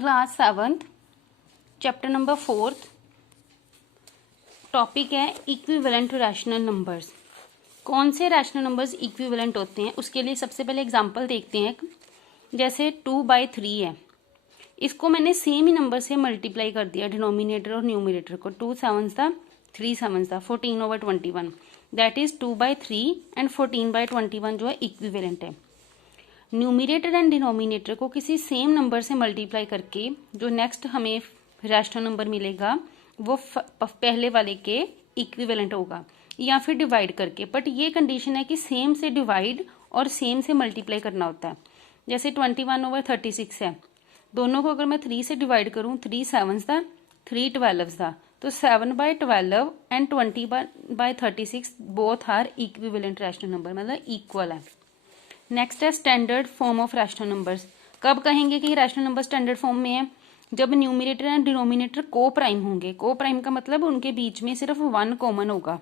Class 7th chapter number 4th topic है equivalent rational numbers. कौन से रैशनल नंबर्स इक्विवेलेंट होते हैं उसके लिए सबसे पहले एग्जांपल देखते हैं। जैसे 2/3 है, इसको मैंने सेम ही नंबर से मल्टीप्लाई कर दिया, डिनोमिनेटर और न्यूमिनेटर को। 2 7s था, 3 7s था, 14/21, दैट इज 2/3 एंड 14/21 जो है इक्विवेलेंट है। न्यूमिनेटर एंड डिनोमिनेटर को किसी सेम नंबर से मल्टीप्लाई करके जो नेक्स्ट हमें रैशनल नंबर मिलेगा वो पहले वाले के इक्विवेलेंट होगा, या फिर डिवाइड करके। बट ये कंडीशन है कि सेम से डिवाइड और सेम से मल्टीप्लाई करना होता है। जैसे 21/36 है, दोनों को अगर मैं 3 से डिवाइड करूँ, 3 7s था, 3 12s था, तो 7/12 and 20/36 both are equivalent rational number, मतलब इक्वल है। नेक्स्ट है standard form of rational numbers. कब कहेंगे कि रैशनल नंबर स्टैंडर्ड फॉर्म में है? जब न्यूमिनेटर एंड डिनोमिनेटर को प्राइम होंगे। को प्राइम का मतलब उनके बीच में सिर्फ 1 कॉमन होगा।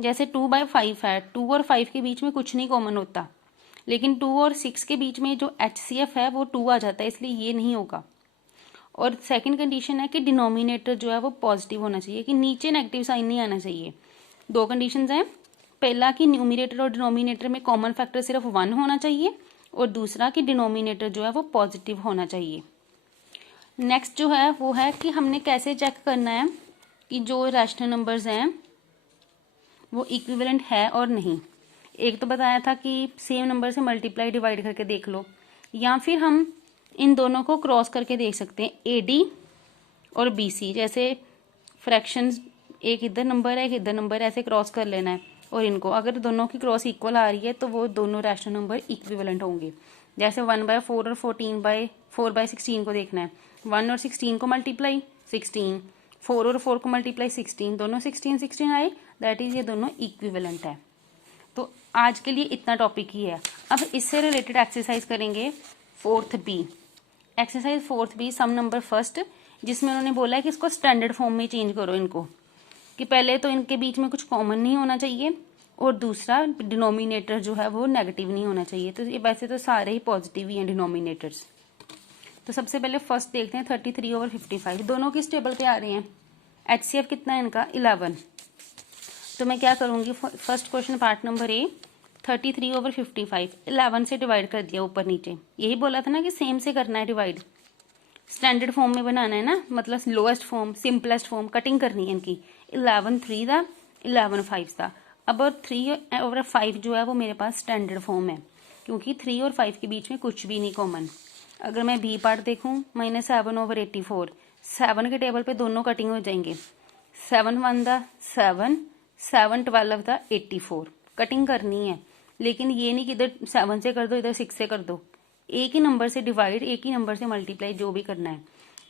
जैसे 2/5 है, 2 और 5 के बीच में कुछ नहीं कॉमन होता, लेकिन 2 और 6 के बीच में जो HCF है वो 2 आ जाता है, इसलिए ये नहीं होगा। और सेकंड कंडीशन है कि डिनोमिनेटर जो है वो पॉजिटिव होना चाहिए, कि नीचे नेगेटिव साइन नहीं आना चाहिए। दो कंडीशंस हैं, पहला कि न्यूमिनेटर और डिनोमिनेटर में कॉमन फैक्टर सिर्फ 1 होना चाहिए, और दूसरा कि डिनोमिनेटर जो है वो पॉजिटिव होना चाहिए। नेक्स्ट जो है वो है कि हमने कैसे चेक करना है कि जो रैशनल नंबर्स हैं वो इक्विवेलेंट है और नहीं। एक तो बताया था कि सेम नंबर से मल्टीप्लाई डिवाइड करके देख लो, या फिर हम इन दोनों को क्रॉस करके देख सकते हैं, AD और BC। जैसे फ्रैक्शंस, एक इधर नंबर है एक इधर नंबर है, ऐसे क्रॉस कर लेना है, और इनको अगर दोनों की क्रॉस इक्वल आ रही है तो वो दोनों रैशनल नंबर इक्विवेलेंट होंगे। जैसे 1/4 और 4/16 को देखना है, 1 और 16 को मल्टीप्लाई 16, 4 और 4 को मल्टीप्लाई 16, दोनों 16 आए, दैट इज ये दोनों इक्विवेलेंट है। तो आज के लिए इतना टॉपिक ही है। अब इससे रिलेटेड एक्सरसाइज करेंगे 4th B। Exercise 4th B सम नंबर फर्स्ट, जिसमें उन्होंने बोला है कि इसको स्टैंडर्ड फॉर्म में चेंज करो इनको, कि पहले तो इनके बीच में कुछ कॉमन नहीं होना चाहिए, और दूसरा डिनोमिनेटर जो है वो नेगेटिव नहीं होना चाहिए। तो ये वैसे तो सारे ही पॉजिटिव ही हैं डिनोमिनेटर्स। तो सबसे पहले फर्स्ट देखते हैं 33/55, दोनों किस टेबल पे आ रहे हैं? HCF कितना है इनका? 11। तो मैं क्या करूंगी, first question part number A, 33/55 11 से डिवाइड कर दिया ऊपर नीचे। यही बोला था ना कि सेम से करना है डिवाइड, स्टैंडर्ड फॉर्म में बनाना है ना, मतलब lowest form, simplest form, cutting करनी है इनकी। 11 3 था, 11 5 था। अब और 3/5 जो है वो मेरे पास स्टैंडर्ड फॉर्म है, क्योंकि 3 और 5 के बीच में कुछ भी नहीं कॉमन। अगर मैं B पार्ट देखूं, -7/84, 7 के टेबल पे दोनों कटिंग हो जाएंगे। 7 1 था 7, 7 12 था 84, कटिंग करनी है। लेकिन ये नहीं कि इधर 7 से कर दो इधर 6 से कर दो, एक ही नंबर से डिवाइड, एक ही नंबर से मल्टीप्लाई, जो भी करना है।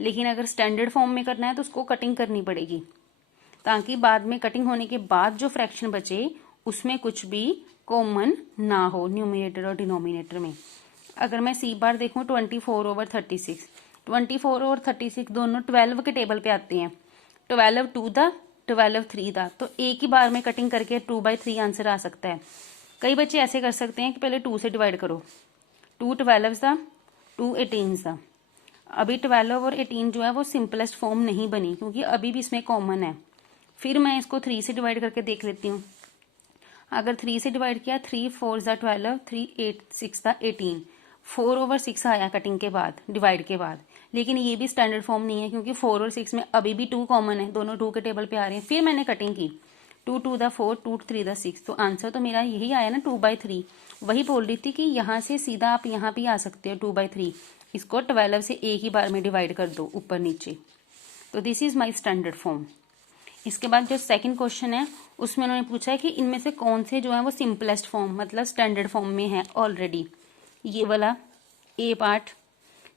लेकिन अगर स्टैंडर्ड फॉर्म में करना है तो उसको कटिंग करनी पड़ेगी, ताकि बाद में कटिंग होने के बाद जो फ्रैक्शन बचे उसमें कुछ भी कॉमन ना हो न्यूमिनेटर और डिनोमिनेटर में। अगर मैं C बार देखूं 24/36, 24/36 दोनों 12 के टेबल पे आते हैं। 12 2 था, 12 3 था, तो एक ही बार में कटिंग करके 2/3 आंसर आ सकता है। कई बच्चे ऐसे कर सकते हैं कि पहले 2 से डिवाइड करो, 2 12 था, 2 18 था। अभी 12 और 18 जो है वो सिंपलेस्ट फॉर्म नहीं बनी, क्योंकि अभी भी इसमें कॉमन है। फिर मैं इसको 3 से डिवाइड करके देख लेती हूँ। अगर 3 से डिवाइड किया, 3 4 12, 3 8 6 था 18, 4/6 आया कटिंग के बाद, डिवाइड के बाद। लेकिन ये भी स्टैंडर्ड फॉर्म नहीं है, क्योंकि 4 और 6 में अभी भी 2 कॉमन है, दोनों 2 के टेबल पे आ रहे हैं। फिर मैंने कटिंग की, 2 2 था 4, 2 3 था 6, तो आंसर तो मेरा यही आया ना, 2/3। वही बोल रही थी कि यहाँ से सीधा आप यहाँ भी आ सकते हो 2/3, इसको 12 से एक ही बार में डिवाइड कर दो ऊपर नीचे। तो this is my standard form. इसके बाद जो सेकंड क्वेश्चन है उसमें उन्होंने पूछा है कि इनमें से कौन से जो है वो सिंपलेस्ट फॉर्म, मतलब स्टैंडर्ड फॉर्म में है ऑलरेडी। ये वाला A पार्ट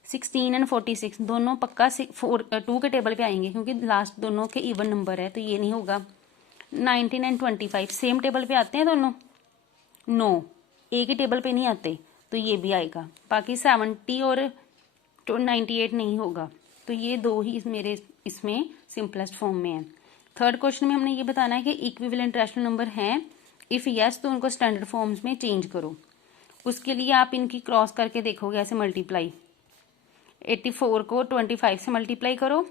16 एंड 46 दोनों पक्का 2 के टेबल पे आएंगे, क्योंकि लास्ट दोनों के इवन नंबर है, तो ये नहीं होगा। 19 एंड 25 सेम टेबल पे आते हैं दोनों? नो, एक ही टेबल पे नहीं आते, तो ये भी आएगा। बाकी 70 और 98 नहीं होगा, तो ये दो ही मेरे इसमें सिंपलेस्ट फॉर्म में है। थर्ड क्वेश्चन में हमने ये बताना है कि इक्विवेलेंट रैशनल नंबर हैं, इफ यस तो उनको स्टैंडर्ड फॉर्म्स में चेंज करो। उसके लिए आप इनकी क्रॉस करके देखोगे ऐसे मल्टीप्लाई, 84 को 25 से मल्टीप्लाई करो,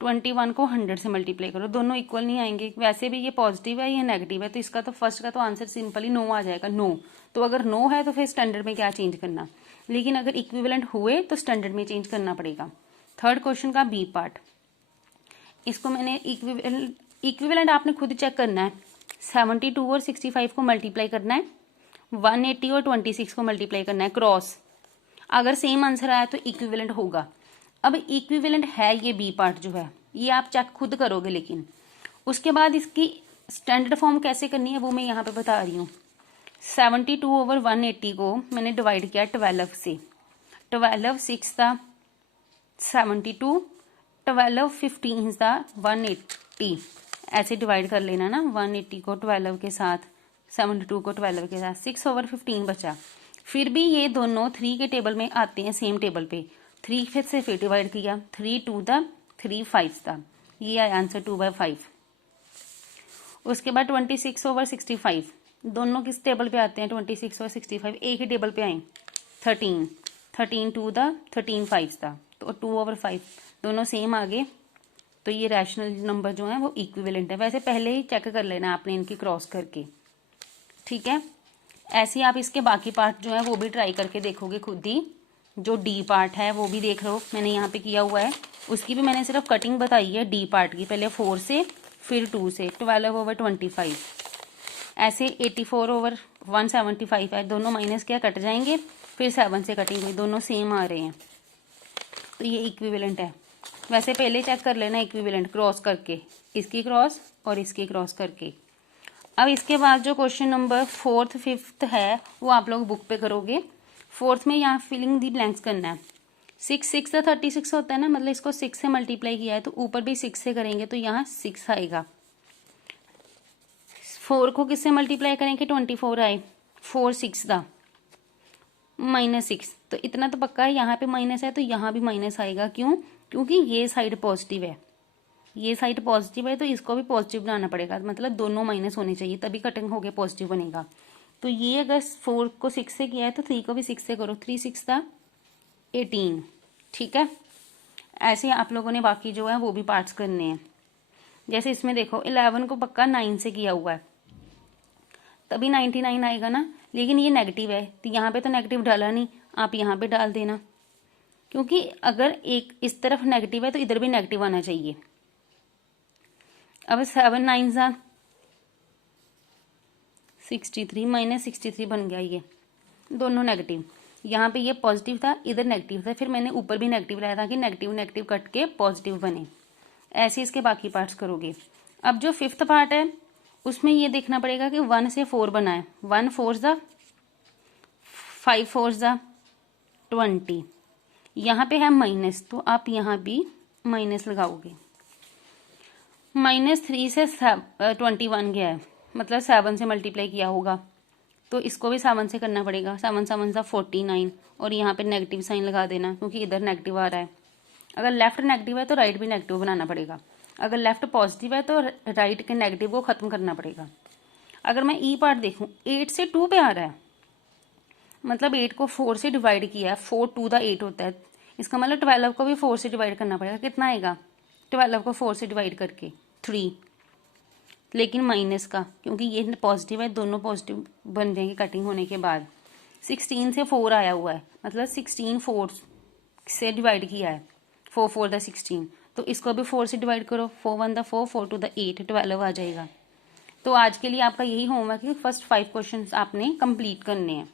21 को 100 से मल्टीप्लाई करो, दोनों इक्वल नहीं आएंगे। वैसे भी ये पॉजिटिव है, ये नेगेटिव है, तो इसका तो फर्स्ट का तो आंसर सिंपली नो आ जाएगा, नो। तो अगर नो है तो फिर स्टैंडर्ड में क्या चेंज करना, लेकिन अगर इक्विवेलेंट हुए तो स्टैंडर्ड में चेंज करना पड़ेगा। थर्ड क्वेश्चन का बी पार्ट, इसको मैंने इक्विवेलेंट आपने खुद चेक करना है। 72 और 65 को मल्टीप्लाई करना है, 180 और 26 को मल्टीप्लाई करना है, क्रॉस। अगर सेम आंसर आया तो इक्विवेलेंट होगा। अब इक्विवेलेंट है ये बी पार्ट जो है, ये आप चेक खुद करोगे, लेकिन उसके बाद इसकी स्टैंडर्ड फॉर्म कैसे करनी है वो मैं यहाँ पे बता रही हूँ। 72 ओवर 180 को मैंने डिवाइड किया 12 से, 12 6 था 72, 12 15 था 180, ऐसे डिवाइड कर लेना ना, 180 को 12 के साथ, 72 को 12 के साथ, 6 ओवर 15 बचा। फिर भी ये दोनों 3 के टेबल में आते हैं, सेम टेबल पे, 3 से फिर डिवाइड किया, 3 2 था, 3 5 था, ये आया आंसर 2/5। उसके बाद 26 ओवर 65, दोनों किस टेबल पे आते हैं, 26 और 65 एक ही टेबल पे आए, 13 2 था, 13 5 था, तो 2/5, दोनों सेम आ गए। तो ये रैशनल नंबर जो है वो इक्विवेलेंट है। वैसे पहले ही चेक कर लेना आपने इनकी क्रॉस करके, ठीक है। ऐसे आप इसके बाकी पार्ट जो है वो भी ट्राई करके देखोगे खुद ही। जो डी पार्ट है वो भी देख लो, मैंने यहाँ पे किया हुआ है, उसकी भी मैंने सिर्फ कटिंग बताई है डी पार्ट की, पहले 4 से फिर 2 से, 12 ओवर 25, ऐसे 84 ओवर 175 है, दोनों माइनस क्या कट जाएंगे, फिर 7 से कटेंगे, दोनों सेम आ रहे हैं, तो ये इक्विवेलेंट है। वैसे पहले चेक कर लेना इक्विवेलेंट क्रॉस करके, इसकी क्रॉस और इसकी क्रॉस करके। अब इसके बाद जो क्वेश्चन नंबर 4th 5th है वो आप लोग बुक पे करोगे। 4th में यहाँ फिलिंग दी ब्लैंक्स करना है। 6 का 36 होता है ना, मतलब इसको 6 से मल्टीप्लाई किया है तो ऊपर भी 6 से करेंगे तो यहाँ 6 आएगा। 4 को किससे मल्टीप्लाई करेंगे, 24 आए, 4 6 था, -6, तो इतना तो पक्का है, यहाँ पे माइनस है तो यहाँ भी माइनस आएगा। क्यों, क्योंकि ये साइड पॉजिटिव है, ये साइड पॉजिटिव है, तो इसको भी पॉजिटिव बनाना पड़ेगा, मतलब दोनों माइनस होने चाहिए तभी कटिंग होके पॉजिटिव बनेगा। तो ये अगर 4 को 6 से किया है तो 3 को भी 6 से करो, 3 6 था 18, ठीक है। ऐसे आप लोगों ने बाकी जो है वो भी पार्ट्स करने हैं। जैसे इसमें देखो 11 को पक्का 9 से किया हुआ है, तभी 99 आएगा ना, लेकिन ये नेगेटिव है तो यहाँ पे तो नेगेटिव डाला नहीं, आप यहाँ पे डाल देना, क्योंकि अगर एक इस तरफ नेगेटिव है तो इधर भी नेगेटिव आना चाहिए। अब 7 9 सा 63 -63 बन गया, ये दोनों नेगेटिव, यहाँ पे ये पॉजिटिव था, इधर नेगेटिव था, फिर मैंने ऊपर भी नेगेटिव लाया था कि नेगेटिव नेगेटिव कट के पॉजिटिव बने। ऐसे इसके बाकी पार्ट्स करोगे। अब जो 5th पार्ट है उसमें ये देखना पड़ेगा कि 1 से 4 बना है, 1 4 ज़ा 5 4 ज़ा 20, यहाँ पे है माइनस तो आप यहाँ भी माइनस लगाओगे। -3 से 21 गया है, मतलब 7 से मल्टीप्लाई किया होगा, तो इसको भी 7 से करना पड़ेगा, 7 7 सा 49, और यहाँ पे नेगेटिव साइन लगा देना क्योंकि इधर नेगेटिव आ रहा है। अगर लेफ्ट नेगेटिव है तो राइट भी नेगेटिव बनाना पड़ेगा, अगर लेफ्ट पॉजिटिव है तो राइट के नेगेटिव को ख़त्म करना पड़ेगा। अगर मैं ई पार्ट देखूँ 8 से 2 पे आ रहा है, मतलब 8 को 4 से डिवाइड किया है, 4 2 दा 8 होता है, इसका मतलब 12 को भी 4 से डिवाइड करना पड़ेगा। कितना आएगा, 12 को 4 से डिवाइड करके 3, लेकिन माइनस का, क्योंकि ये पॉजिटिव है, दोनों पॉजिटिव बन जाएंगे कटिंग होने के बाद। 16 से 4 आया हुआ है, मतलब 16 4 से डिवाइड किया है, 4 4 दा 16, तो इसको भी 4 से डिवाइड करो, 4 1 दा 4, 4 2 दा 8, 12 आ जाएगा। तो आज के लिए आपका यही होमवर्क है, फर्स्ट 5 क्वेश्चन आपने कंप्लीट करने हैं।